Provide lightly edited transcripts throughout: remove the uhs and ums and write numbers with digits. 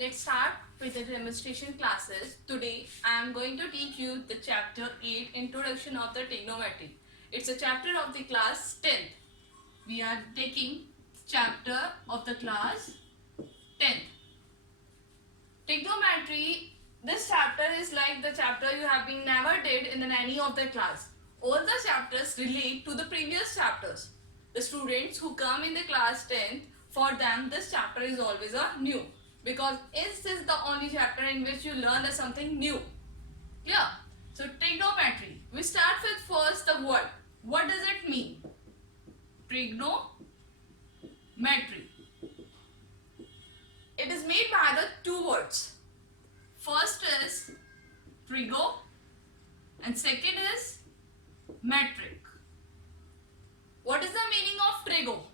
Let's start with the demonstration classes. Today I am going to teach you the chapter 8 Introduction of the Trigonometry. It's a chapter of the class 10th. We are taking chapter of the class 10th. Trigonometry, this chapter is like the chapter you have been never did in any of the class. All the chapters relate to the previous chapters. The students who come in the class 10th, for them this chapter is always a new, because this is the only chapter in which you learn something new. Clear? So trigonometry. We start with first the word. What does it mean? Trigonometry. It is made by the two words. First is trigo and second is metric. What is the meaning of trigo?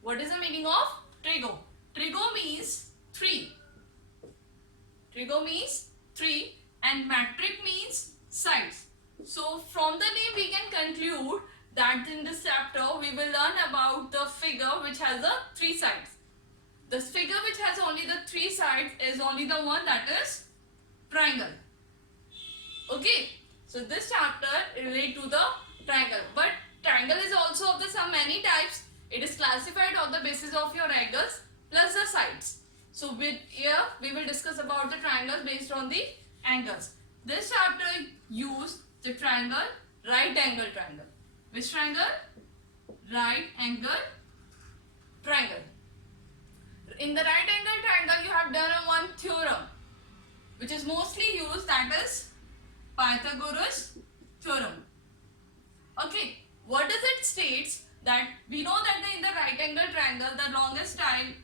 What is the meaning of trigo? Trigo means 3. Trigo means 3 and metric means sides. So from the name we can conclude that in this chapter we will learn about the figure which has the 3 sides. The figure which has only the 3 sides is only the one that is triangle. Okay, so this chapter relates to the triangle, but triangle is also of the many types. It is classified on the basis of your angles plus the sides. So here we will discuss about the triangles based on the angles. This chapter use the triangle, right angle triangle. Which triangle? Right angle triangle. In the right angle triangle you have done one theorem which is mostly used, that is Pythagoras theorem. Okay, what does it states? That we know that in the right angle triangle the longest side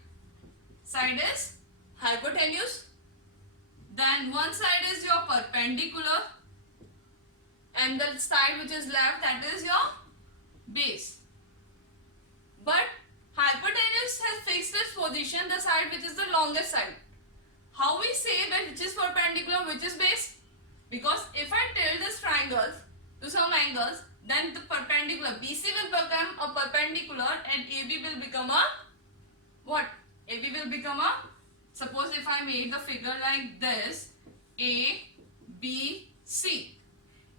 is hypotenuse, then one side is your perpendicular and the side which is left, that is your base. But hypotenuse has fixed its position, the side which is the longest side. How we say that which is perpendicular, which is base? Because if I tilt this triangle to some angles, then the perpendicular BC will become a perpendicular and AB will become a what? AB will become a, suppose if I made the figure like this, A, B, C.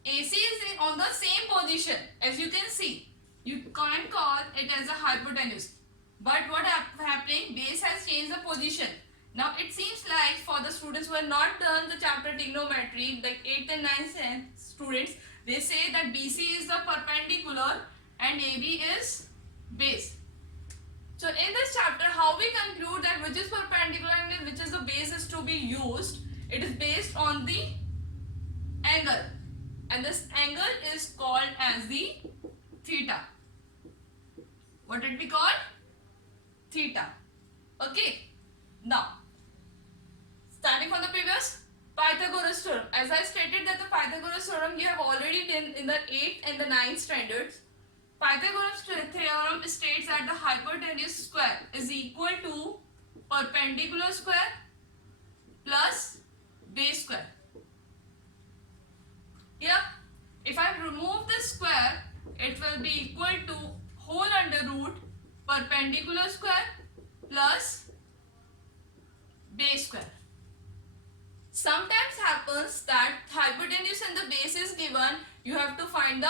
AC is on the same position, as you can see. You can't call it as a hypotenuse. But what happening? Base has changed the position. Now it seems like for the students who have not done the chapter trigonometry, like 8th and 9th students, they say that BC is the perpendicular and AB is base. So in this chapter, how we conclude that which is perpendicular and which is the base is to be used? It is based on the angle, and this angle is called as the theta. What did we call? Theta. Okay. Now, starting from the previous, Pythagoras theorem. As I stated that the Pythagoras theorem you have already done in the 8th and the 9th standards. Pythagoras theorem states that the hypotenuse square is equal to perpendicular square plus base square. Here, if I remove this square, it will be equal to whole under root perpendicular square plus base square. Sometimes happens that hypotenuse and the base is given, you have to find the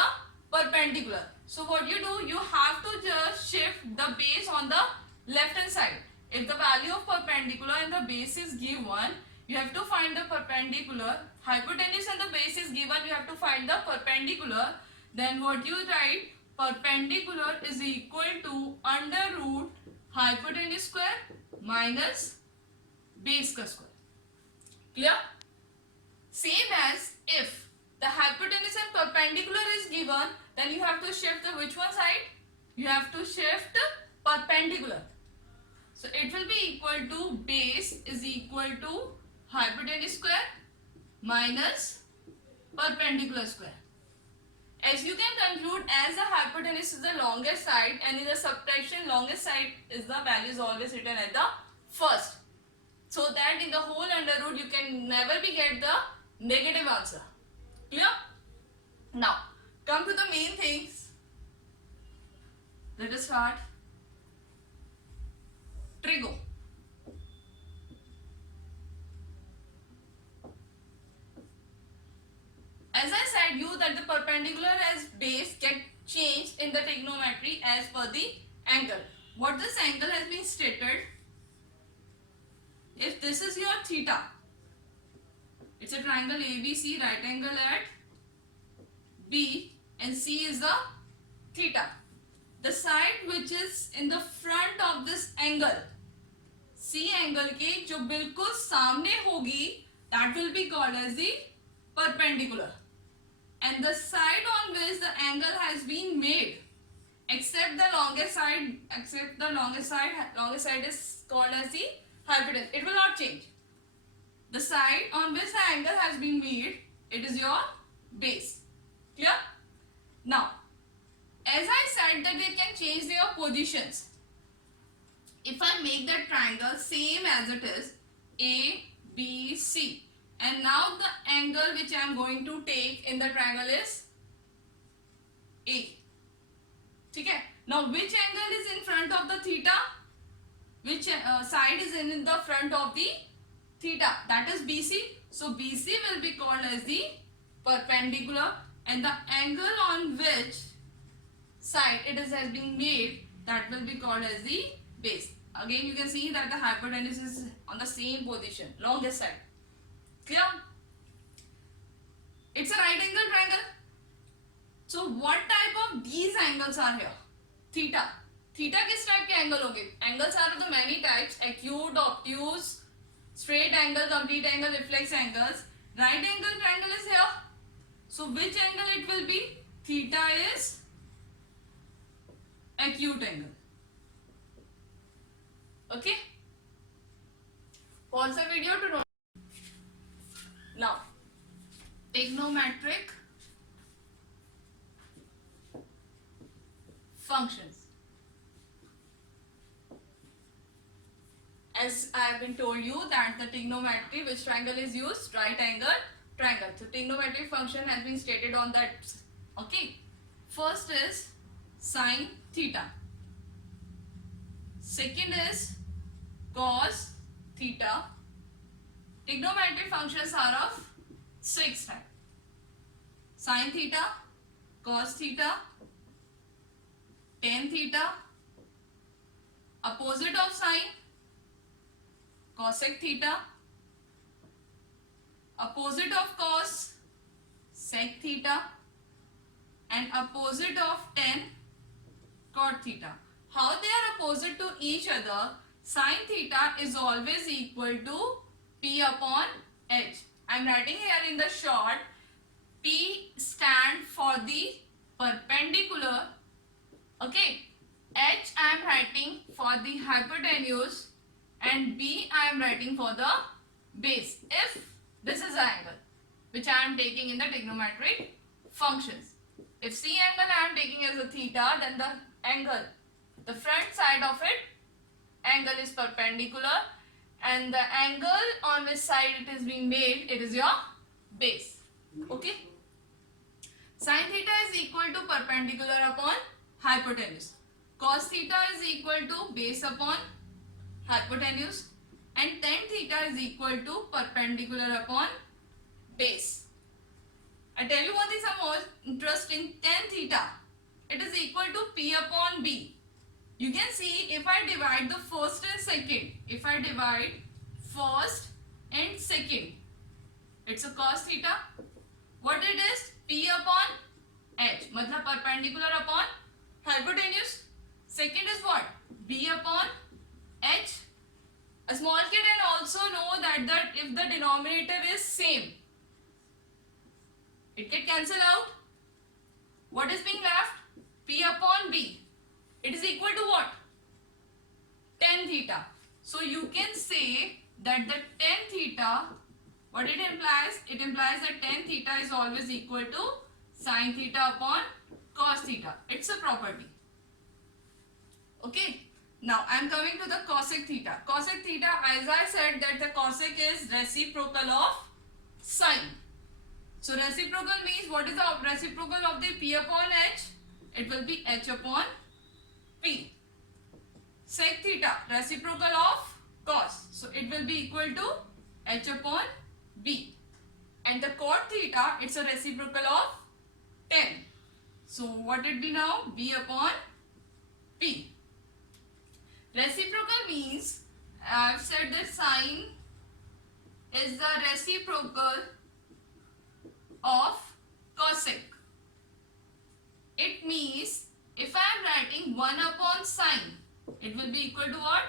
perpendicular. So what you do, you have to just shift the base on the left hand side. If the value of perpendicular and the base is given, you have to find the perpendicular. Hypotenuse and the base is given, you have to find the perpendicular. Then what you write? Perpendicular is equal to under root hypotenuse square minus base square. Clear? Same as if the hypotenuse and perpendicular is given, then you have to shift the which one side? You have to shift perpendicular. So it will be equal to base is equal to hypotenuse square minus perpendicular square. As you can conclude, as the hypotenuse is the longest side and in the subtraction longest side is the value is always written at the first. So that in the whole under root you can never be get the negative answer. Clear? Now come to the main things. Let us start. Trigo. that the perpendicular as base get changed in the trigonometry as per the angle. What this angle has been stated, if this is your theta, it's a triangle ABC, right angle at B, and C is the theta. The side which is in the front of this angle, C angle के जो बिल्कुल सामने होगी, that will be called as the perpendicular. And the side on which the angle has been made, except the longest side is called as the hypotenuse. It will not change. The side on which the angle has been made, it is your base. Clear? Now, as I said that they can change their positions. If I make that triangle same as it is, A, B, C, and now the angle which I am going to take in the triangle is A. Okay? Now, which angle is in front of the theta? Which side is in the front of the theta? That is BC. So, BC will be called as the perpendicular, and the angle on which side it has been made, that will be called as the base. Again, you can see that the hypotenuse is on the same position, longest side. Clear? It's a right angle triangle. So what type of these angles are here? Theta. Theta किस type के angle होंगे? Angles are of the many types: acute, obtuse, straight angle, complete angle, reflex angles. Right angle triangle is here. So which angle it will be? Theta is acute angle. Okay? Pause the video to know. Now, trigonometric functions. As I have been told you that the trigonometry, which triangle is used? Right angle triangle. So trigonometric function has been stated on that. Okay. First is sine theta. Second is cos theta. Trigonometric functions are of 6 types: sine theta, cos theta, tan theta, opposite of sine, cosec theta, opposite of cos, sec theta, and opposite of tan, cot theta. How they are opposite to each other? Sine theta is always equal to P upon H. I am writing here in the short. P stand for the perpendicular. Okay. H I am writing for the hypotenuse, and B I am writing for the base. If this is the angle which I am taking in the trigonometric functions. If C angle I am taking as a theta, then the angle, the front side of it, angle is perpendicular, and the angle on which side it is being made, it is your base. Okay. Sin theta is equal to perpendicular upon hypotenuse. Cos theta is equal to base upon hypotenuse, and tan theta is equal to perpendicular upon base. I tell you one thing some more interesting. Tan theta, it is equal to P upon B. You can see if I divide the first and second, if I divide first and second, it's a cos theta. What it is? P upon H, matlab perpendicular upon hypotenuse. Second is what? B upon H. A small kid can also know that if the denominator is same, it can cancel out. What is being left? P upon B. It is equal to what? Tan theta. So you can say that the tan theta, what it implies? It implies that tan theta is always equal to sin theta upon cos theta. It's a property. Okay. Now I am coming to the cosec theta. Cosec theta, as I said, that the cosec is reciprocal of sine. So reciprocal means, what is the reciprocal of the P upon H? It will be H upon P. Sec theta, reciprocal of cos. So it will be equal to H upon B. And the cot theta, it's a reciprocal of 10. So what it be now? B upon P. Reciprocal means, I've said that sine is the reciprocal of cosec. It means if I am writing 1 upon sine, it will be equal to what?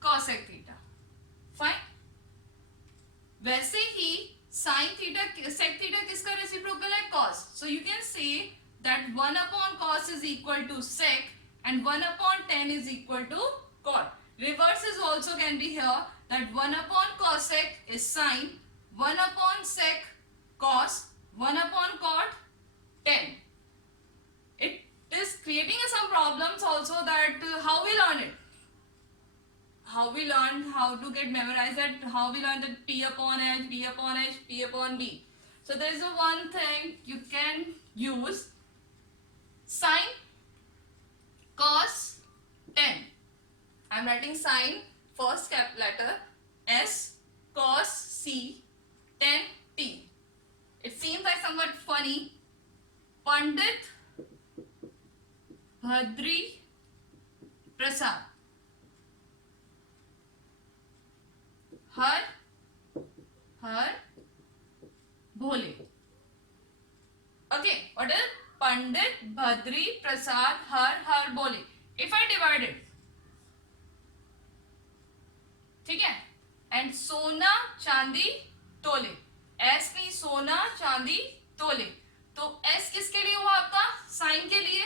Cosec theta. Fine. वैसे ही sin theta sec theta किसका reciprocal है? Cos. So you can say that 1 upon cos is equal to sec and 1 upon tan is equal to cot. Reverses also can be here, that 1 upon cosec is sin, 1 upon sec cos, 1 upon cot tan. It is creating some problems also, that how we learn it. How we learn how to get memorized, that how we learn that P upon H, P upon H, P upon B. So there is a one thing you can use, sine cos tan. I am writing sine first cap letter S, cos C, tan T. It seems like somewhat funny. Pandit Bhadri Prasad her Bhole. Okay, what is Pandit Bhadri Prasad her Bhole? If I divide it, ठीक है, and सोना चांदी तोले, S नहीं, सोना चांदी तोले, तो S किसके लिए हुआ आपका? साइन के लिए.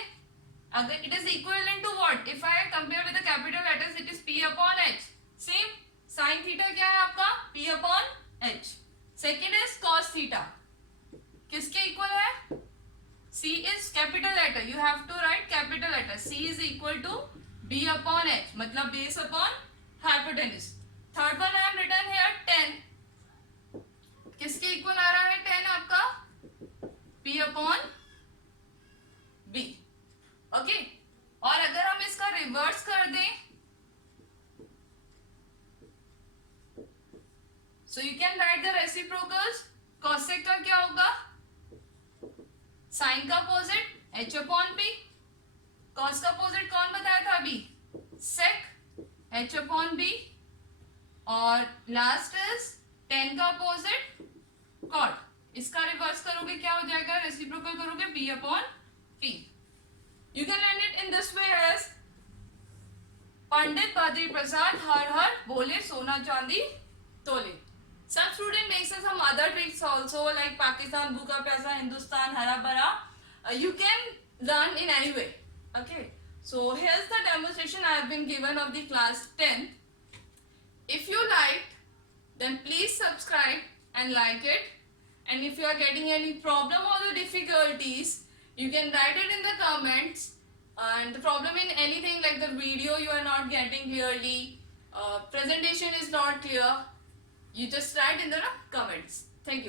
अगर it is equivalent to what? If I compare with the capital letters, it is P upon H. Same. Sine theta क्या है आपका? P upon H. Second is cos theta. किसके इक्वल है? C is capital letter. You have to write capital letter. C is equal to B upon H. मतलब base upon hypotenuse. Third one I have written here 10. किसके equal आ रहा है 10 आपका? P upon B. Okay. और अगर हम इसका reverse कर दें, so you can write the reciprocals. Cosec का क्या होगा? Sin का opposite h upon p. Cos का अपोजिट कौन बताया था अभी? Sec h upon b. और लास्ट इज tan का अपोजिट cot. इसका रिवर्स करोगे क्या हो जाएगा? रेसिप्रोकल करोगे p upon p. You can learn it in this way as Pandit Badri Prasad हर बोले सोना चांदी तोले. Some student makes some other tricks also, like Pakistan, Bhuka Pyasa, Hindustan, Hara Bhara. You can learn in any way. Okay. So here's the demonstration I have been given of the class 10. If you liked, then please subscribe and like it. And if you are getting any problem or the difficulties, you can write it in the comments. And the problem in anything like the video you are not getting clearly, presentation is not clear, you just write in the comments. Thank you.